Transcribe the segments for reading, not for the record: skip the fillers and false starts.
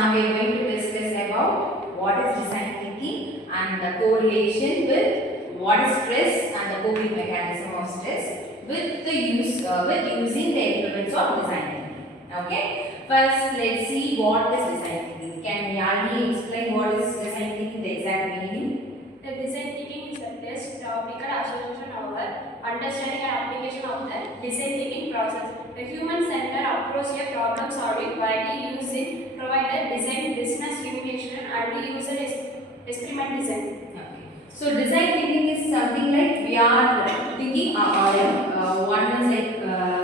now we are going to discuss about what is design thinking and the correlation with what is stress and the coping mechanism of stress with the using the implements of design thinking. Okay. First, let's see what is design thinking. Can Yani explain what is design thinking, the exact meaning? The design thinking is a test, topical association of understanding and application of the design thinking process. The human-centered approach to problem solving widely used in provide the design business communication and user experiment design. Okay. So design thinking is something like we are thinking one is like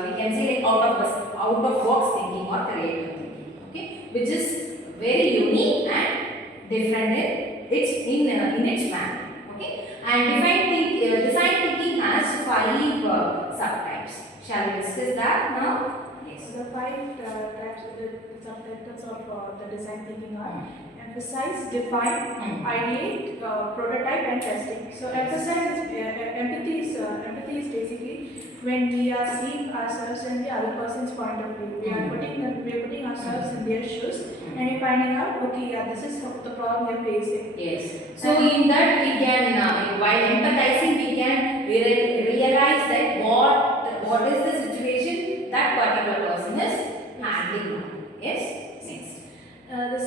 we can say like out of box thinking or creative thinking. Okay, which is very unique and different in its manner. Okay, and design thinking has 5 subtypes. Shall we discuss that now? Yes. The 5 types of the subtitles of the design thinking are emphasize, define, ideate, prototype, and testing. So emphasize empathy is basically when we are seeing ourselves in the other person's point of view. We are putting ourselves in their shoes, and we're finding out, okay, yeah, this is the problem they're facing. Yes. So in that we can, while empathizing, we can realize that what is the situation that particular person is handling. Yes. Next. The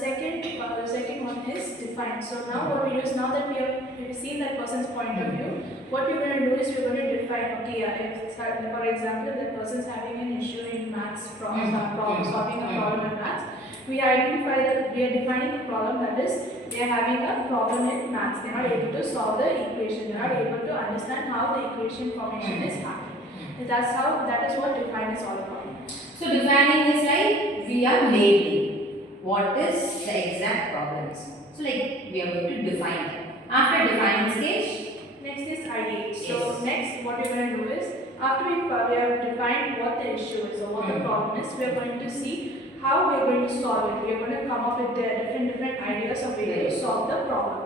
second one is define. So now what we do is, now that we've seen that person's point of view, what we're going to do is we're going to define, okay, if for example, that person's having an issue in maths, solving a problem in maths, we identify that we are defining the problem, that is, they are having a problem in maths. They are not able to solve the equation. They are not able to understand how the equation formation is happening. That is what define is all about. So defining is like we are labeling what is the exact problems. So like we are going to define them. After defining stage, next is ideate. Yes. So next what we're going to do is, after we have defined what the issue is or what the problem is, we are going to see how we are going to solve it. We are going to come up with different ideas of ways to solve the problem.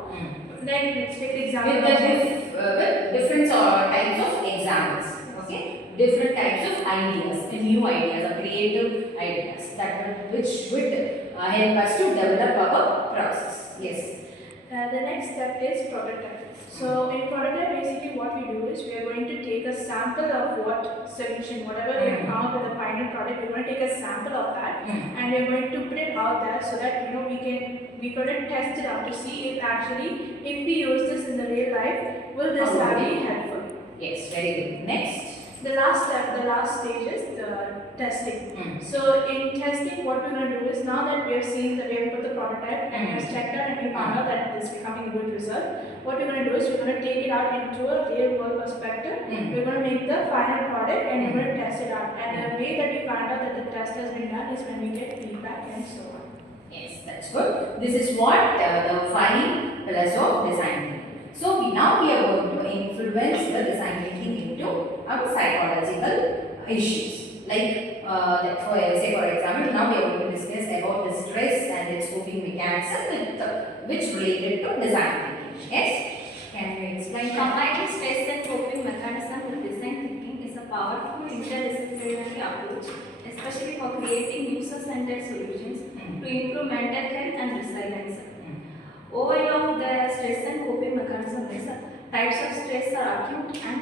Then let's take the example with different types of examples. Okay. Different types of ideas, new ideas or creative ideas which would help us to develop our process. Yes. The next step is prototype. So in prototype, basically what we do is we are going to take a sample of what solution, whatever we have come up with the final product, we're going to take a sample of that and we're going to put it out there so that we could test it out to see if we use this in the real life, will this be helpful? Yes, very good. Next. The last stage is the testing. So in testing, what we're going to do is, now that we have seen that we have put the prototype and we have checked out and we found out that it is becoming a good result, what we're going to do is we're going to take it out into a real world perspective. We're going to make the final product and we're going to test it out. And the way that we find out that the test has been done is when we get feedback and so on. Yes, that's good. This is what the 5 pillars of design thinking. So now we are going to influence the design thinking into our psychological issues. Like for example, now we are going to discuss about the stress and its coping mechanism which related to design thinking. Yes? Can you explain? Combining stress and coping mechanism with design thinking is a powerful interdisciplinary approach, especially for creating user-centered solutions to improve mental health and resilience. Overall, the stress and coping mechanism is types of stress are acute and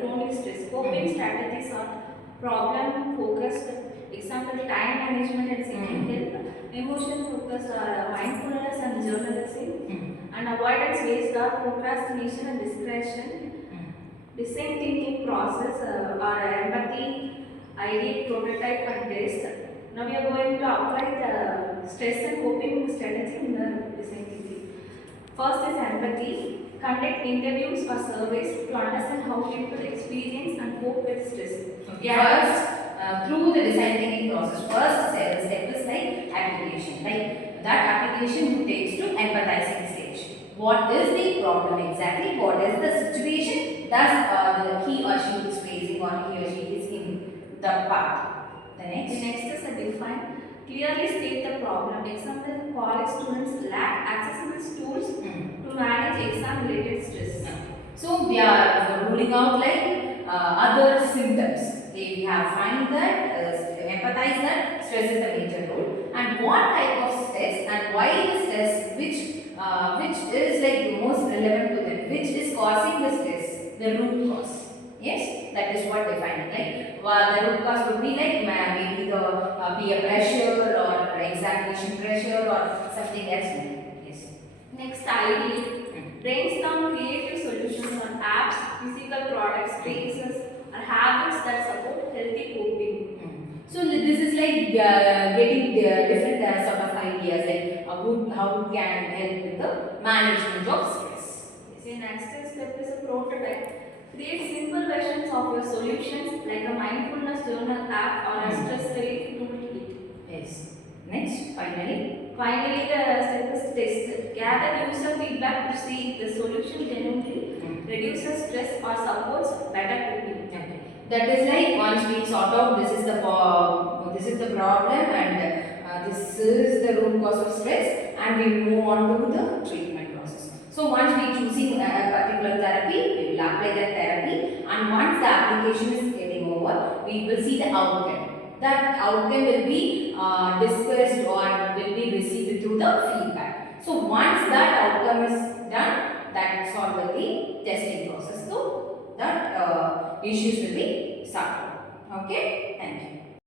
chronic stress. Coping strategies are problem focused, example time management and seeking help. Emotion focus are mindfulness and journalism, and avoidance based are procrastination and discretion. Design thinking process are empathy, ideate, prototype, and test. Now we are going to apply the stress and coping strategy in the design thinking. First is empathy. Conduct interviews or surveys to understand how people experience and cope with stress. First, through the design thinking process, first step is like application. Like that application who takes to empathizing stage. What is the problem exactly? What is the situation that he or she is facing or he or she is in the path? The next is a define. Clearly state the problem. Example, college students lack accessible tools to manage exam-related stress. So we are ruling out like other symptoms. We have find that, empathize that stress is the major role, and what type of stress and the stress which is like most relevant to them, which is causing the stress, the root cause. Yes, that is what defining. Like the root cause would be like maybe the peer pressure or examination pressure or something else. Yes. Next, ideate. Brainstorm creative solutions on apps, physical products, spaces, or habits that support healthy coping. So this is like getting different sort of ideas, like how it can help with the management of stress. The next step is a prototype. Create simple versions of your solutions like a mindfulness journal app or a stress relief toolkit. Yes. Next, finally. Finally, the step is test. Gather user feedback to see if the solution genuinely reduces stress or supports better coping. Okay. That is like once we sort out this is the problem and this is the root cause of stress, and we move on to the treatment process. So once we choosing a particular therapy, we will apply that therapy, and once the application is getting over, we will see the outcome. That outcome will be discussed or will be received through the feedback. So once that outcome is done, that's all the testing process. So that issues will be solved. Okay, thank you.